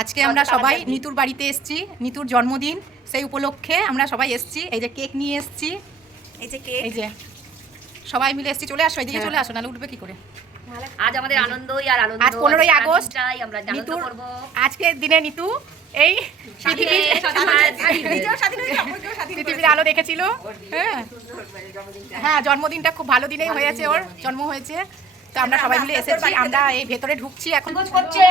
আজকে আমরা সবাই নিতুর বাড়িতে এসেছি, নিতুর জন্মদিন, সেই উপলক্ষে আমরা সবাই এসেছি। এই যে কেক নিয়ে এসেছি, এই যে কেক, এই যে সবাই মিলে এসেছি। চলে আসো, এদিকে চলে আসো, নাহলে উঠবে কি করে। আজ আমাদের আনন্দই আর আনন্দ। আজ 15ই আগস্ট, আমরা জানতে করব আজকের দিনে নিতু এই পৃথিবীর আলো দেখেছিল। হ্যাঁ, জন্মদিনটা খুব ভালো দিনেই হয়েছে, ওর জন্ম হয়েছে। তো আমরা সবাই মিলে এসেছি, আমরা এই ভেতরে ঢুকছি এখন। করছে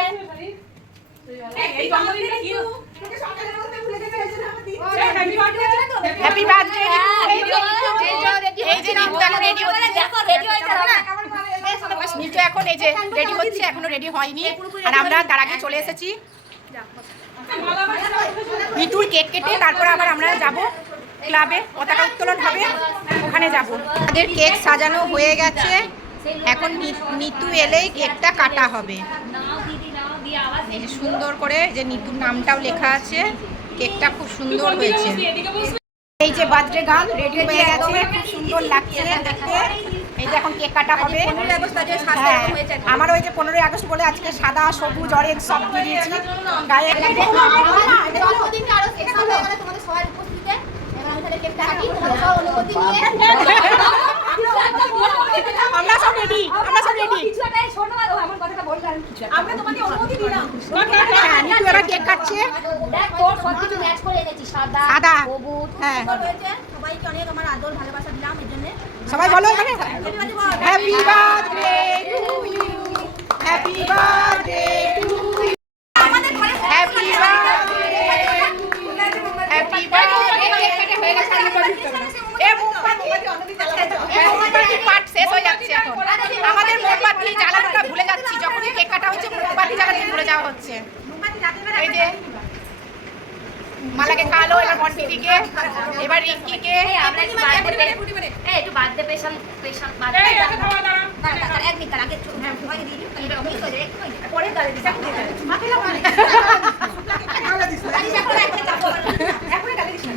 হ্যাপি বার্থডে। এই যে নিতু এখন রেডি হচ্ছে, নিতু এখন এই যে রেডি হচ্ছে, এখনো রেডি হয়নি। আর আমরা তার আগে চলে এসেছি। নিতুর কেক কেটে তারপর আবার আমরা যাব ক্লাবে, পতাকা উত্তোলন হবে, ওখানে যাব। আমাদের কেক সাজানো হয়ে গেছে, এখন নিতু এলেই কেকটা কাটা হবে। এই যে সুন্দর করে যে নিতুর নামটাও লেখা আছে, কেকটা খুব সুন্দর হয়েছে। এই যে বার্থডে গার্ল রেডি হয়ে গেছে, খুব সুন্দর লাগছে দেখতে। এই যে এখন কেক কাটা হবে। আমার ওই যে 15ই আগস্ট বলে আজকে সাদা সবুজ অরেঞ্জ সব দিয়ে দিয়েছি গায়ে। আমরা সব রেডি, আমরা সব রেডি। আমরা তোমাকে অনুমতি দিলাম। নিতু এবার কেক কাটছে। দেখ তোর সবকিছু ম্যাচ করে এনেছি, সাদা সবুজ। হ্যাঁ, সবাইকে অনেক আমার আদর ভালোবাসা দিলাম এর জন্য। সবাই বলো এখানে happy birthday to you, happy birthday to you, আমাদের ঘরে happy birthday, happy birthday. Cake কাটা হয়ে গেছে, এ মোমবাতি পার্ট শেষ হয়ে যাচ্ছে এখন। আমাদের মোমবাতি জ্বালানোটা ভুলে যাচ্ছি, যখনই কেক কাটা হচ্ছে মোমবাতি জ্বালাতে ভুলে যাওয়া হচ্ছে। এই যে মালাকে খাওয়ালো, এবার মন্টিকে, এবার রিঙ্কিকে। আমরা একটু বার্থডে একটু বার্থডে স্পেশাল বার্থডে এক মিনিট আগে সবাইকে দিয়ে দিই, এটা মিস হয়ে যায় পরে গালে দিই, মাকে লাগা না গালে দিস না, এখন গালে দিস না,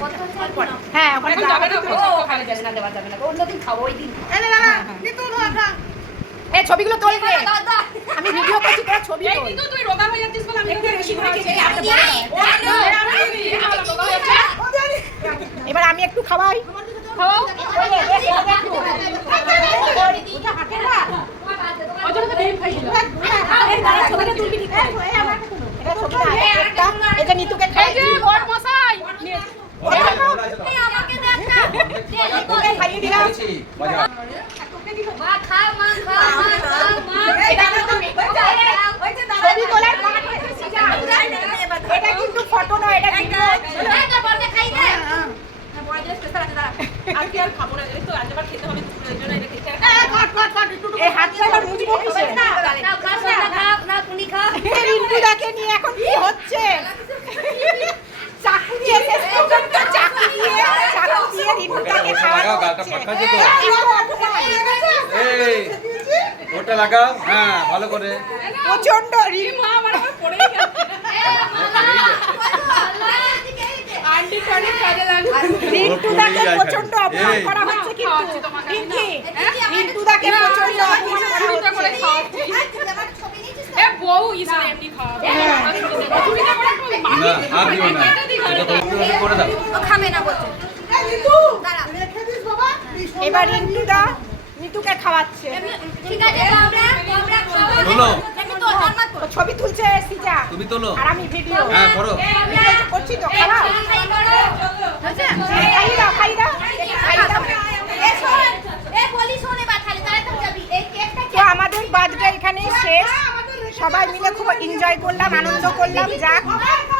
হ্যাঁ ওখানে যাবে না, ও ওখানে যাবে না, দেওয়া যাবে না, অন্যদিন খাবো ওই দিন। এনে না নিতু ধরা, এই ছবিগুলো তোল রে, আমি ভিডিও করছি, তোরা ছবি তোল। এই তুই রোগা হয়ে যাচ্ছিস বলে আমি একটু বেশি করে খেয়ে এবার আমি একটু খাওয়াই। খাওয়াও এটা নিতুকে খাই যে বড় মশাই খাইয়ে দিলাম। এটা কিন্তু ফটো নয়, এটা ভিডিও। এই হাতটা আবার মুছবো কিসে? রিন্টু দেখে নিয়ে এখন কি হচ্ছে, চাকু দিয়ে শেষ পর্যন্ত চাকু দিয়ে রিন্টুটাকে খাওয়ানো হচ্ছে। এই ওটা লাগাও, হ্যাঁ ভালো করে। প্রচন্ড রিন্টুদাকে প্রচন্ড অপমান করা হচ্ছে, কিন্তু রিন্টুদাকে প্রচন্ড অপমান করা হচ্ছে। এ বউ ইসে এমনি খাওয়াবে না আর দিও না, এটা করে দাও। ও খাবে না বলছে। এবার রিন্টুদা নিতুকে খাওয়াচ্ছে। ঠিক আছে, আমরা খাওয়া তোলো, ছবি তুলছে সিজা, তুমি তোলো। আর আমি ভিডিও হ্যাঁ করো। করছি তো, খাওয়াও। খাই দাও, খাই দাও, খাই দাও। তো আমাদের বার্থডে এখানেই শেষ, সবাই মিলে খুব এনজয় করলাম, আনন্দ করলাম। যাক,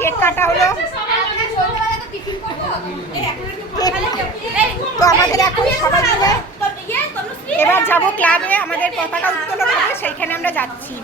কেক কাটা হলো। তো আমাদের এখন সবাই মিলে এবার যাবো ক্লাবে, আমাদের পতাকা উত্তোলন হবে, সেইখানে আমরা যাচ্ছি।